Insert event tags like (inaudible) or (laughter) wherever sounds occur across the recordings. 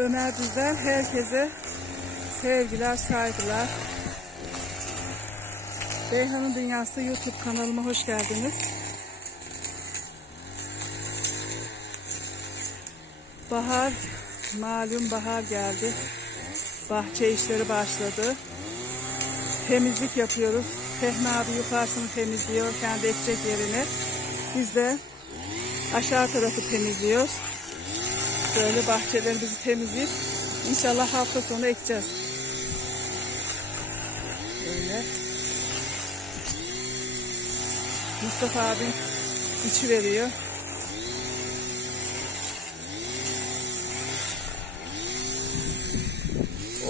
Ömer Düzdar herkese sevgiler, saygılar. Beyhan'ın Dünyası YouTube kanalıma hoş geldiniz. Bahar, malum bahar geldi. Bahçe işleri başladı. Temizlik yapıyoruz. Fehmi abi yukarısını temizliyor kendi ekecek yerini. Biz de aşağı tarafı temizliyoruz. Böyle bahçelerimizi temizleyip inşallah hafta sonu ekeceğiz. Böyle. Mustafa abim içi veriyor.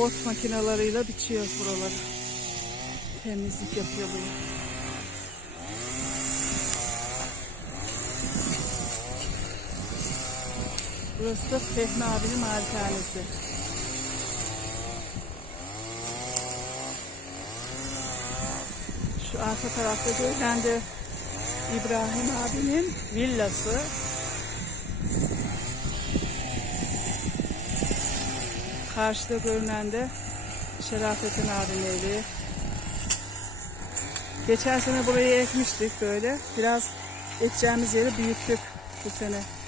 Ot makinalarıyla biçiyoruz buraları. Temizlik yapıyor bunu. Burası da Fehmi abinin malikanesi. Şu arka tarafta görülen de İbrahim abinin villası. Karşıda görünen de Şerafettin abinin evi. Geçen sene burayı ekmiştik böyle. Biraz ekeceğimiz yeri büyüttük bu sene.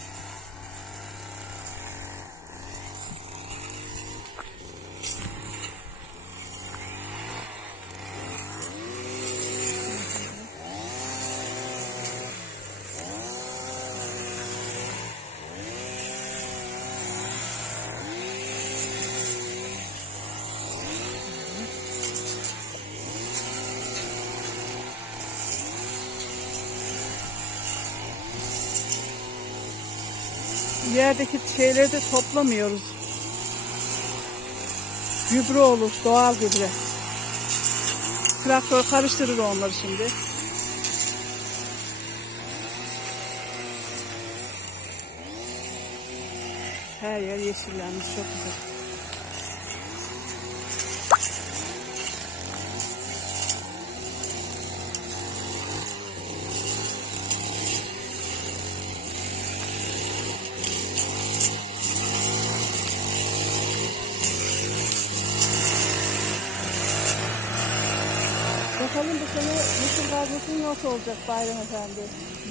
Yerdeki şeyleri de toplamıyoruz. Gübre olur, doğal gübre. Traktör karıştırır onları şimdi. Her yer yeşillenmiş, çok güzel. Bakalım bu sene mısır gazması nasıl olacak Bayram Efendi?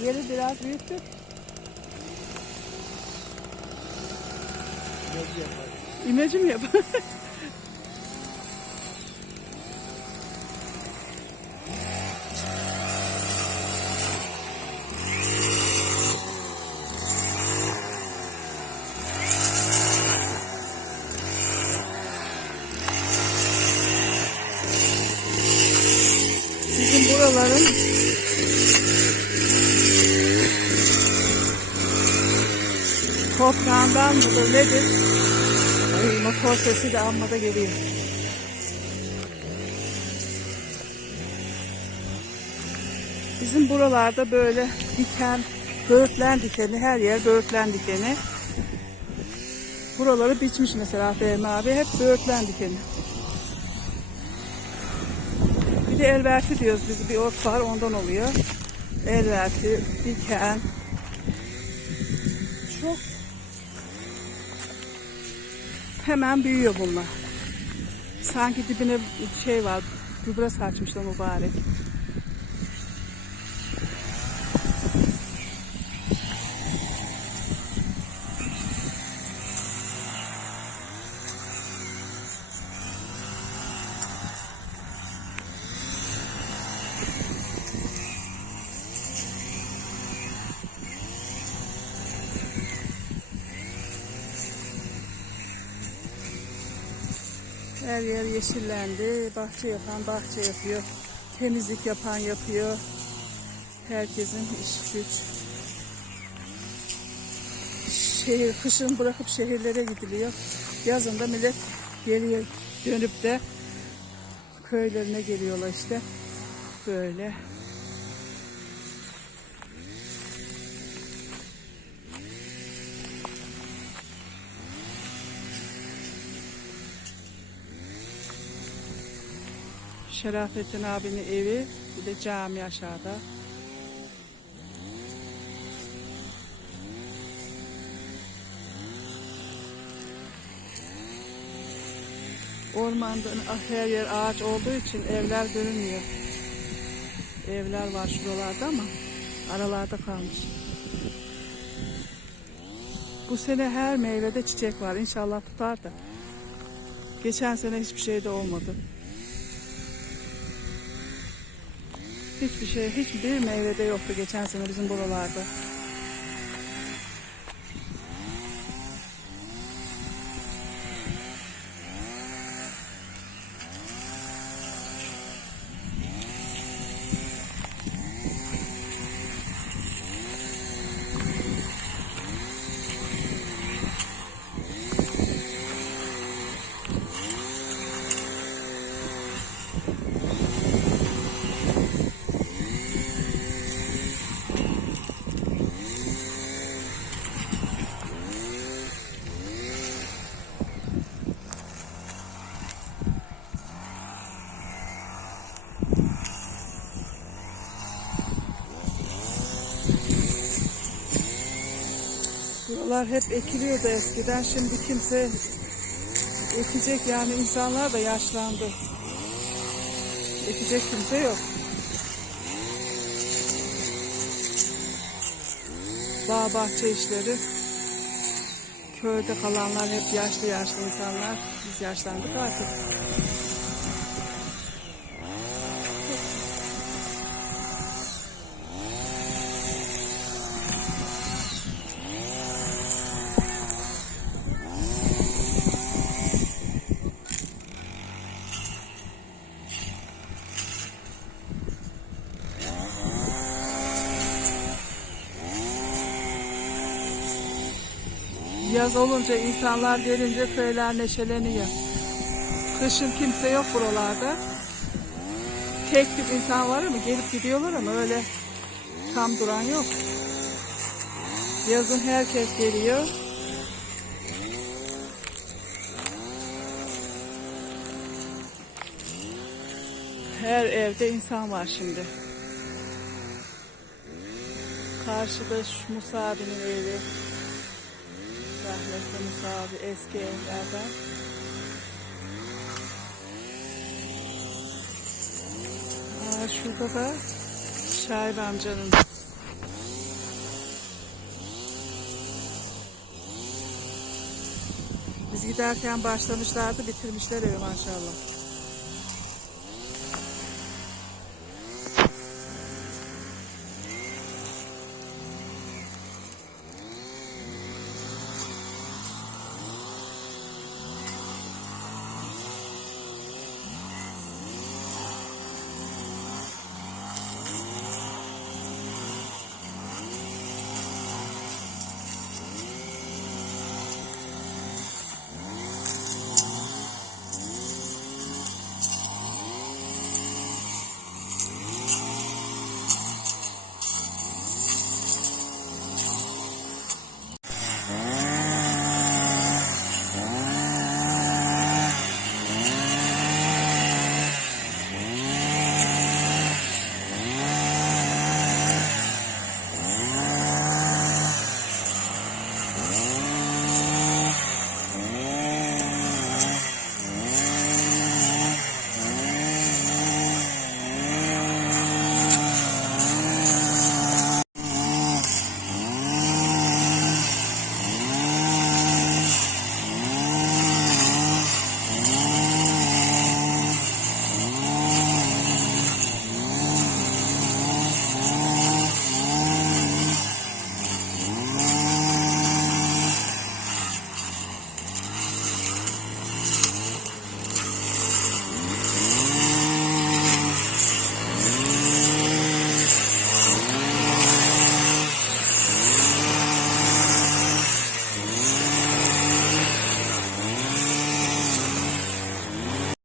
Yeri biraz büyüktü. İmece mi yap? (laughs) toprağından mıdır nedir? Ay, motor sesi de amma da geliyor. Bizim buralarda böyle diken, böğürtlen dikeni, her yer böğürtlen dikeni. Buraları biçmiş mesela Fehmi abi, hep böğürtlen dikeni. Bir de elverti diyoruz biz, bir ot var ondan oluyor. Elverti, diken. Çok hemen büyüyor bunlar. Sanki dibine şey var, gübre saçmışlar mübarek. Her yer yeşillendi. Bahçe yapan bahçe yapıyor. Temizlik yapan yapıyor. Herkesin iş güç. Şehir, kışın bırakıp şehirlere gidiliyor. Yazın da millet geliyor dönüp de köylerine geliyorlar işte. Böyle. Şerafettin abinin evi, bir de cami aşağıda. Ormanda her yer ağaç olduğu için evler görünmüyor. Evler var şuralarda ama aralarda kalmış. Bu sene her meyvede çiçek var. İnşallah tutar da. Geçen sene hiçbir şey de olmadı. Hiçbir şey, hiçbir meyvede yoktu geçen sene bizim buralarda. Buralar hep ekiliyordu eskiden. Şimdi kimse ekecek yani insanlar da yaşlandı. Ekecek kimse yok. Bağ bahçe işleri. Köyde kalanlar hep yaşlı yaşlı insanlar. Biz yaşlandık artık. Yaz olunca insanlar gelince köyler neşeleniyor. Kışın kimse yok buralarda. Tek tip insan var ama gelip gidiyorlar ama öyle tam duran yok. Yazın herkes geliyor. Her evde insan var şimdi. Karşıda Musa abinin evi. Musa abi eski evlerden. Aa, şurada da Şahin amcanın. Biz giderken başlamışlardı, bitirmişler evi maşallah.